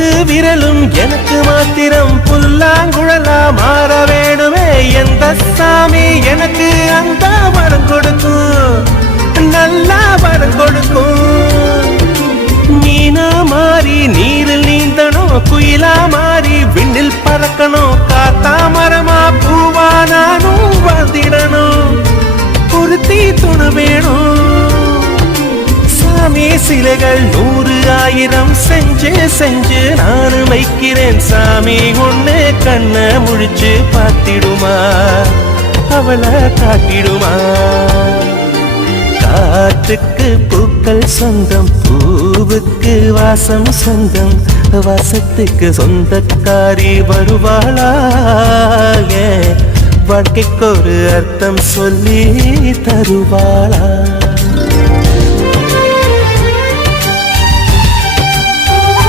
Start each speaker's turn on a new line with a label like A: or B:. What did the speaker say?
A: பத்து விரலும் எனக்கு மாத்திரம் புல்லாங்குழலா மாற வேணுமே. எந்த சாமி எனக்கு அந்த வரம் கொடுக்கும்? நல்லா வரம் கொடுக்கும். மீனா மாறி நீரில் நீந்தணும் குயிலா மாறி விண்ணில் பறக்கணும் காத்தா மரமா பூவா நானும் வந்திடணும் பொருத்தி துணு வேணும். சாமி சிலைகள் நூறு ஆயிரம் செஞ்சு செஞ்சு நானும் வைக்கிறேன். சாமி ஒண்ணு கண்ணை முழிச்சு பார்த்திடுமா? அவளை காட்டிடுமா? காற்றுக்கு பூக்கள் சொந்தம் பூவுக்கு வாசம் சொந்தம் வாசத்துக்கு சொந்தக்காரி வருவாளா வாழ்க்கைக்கு ஒரு அர்த்தம் சொல்லி தருவாளா?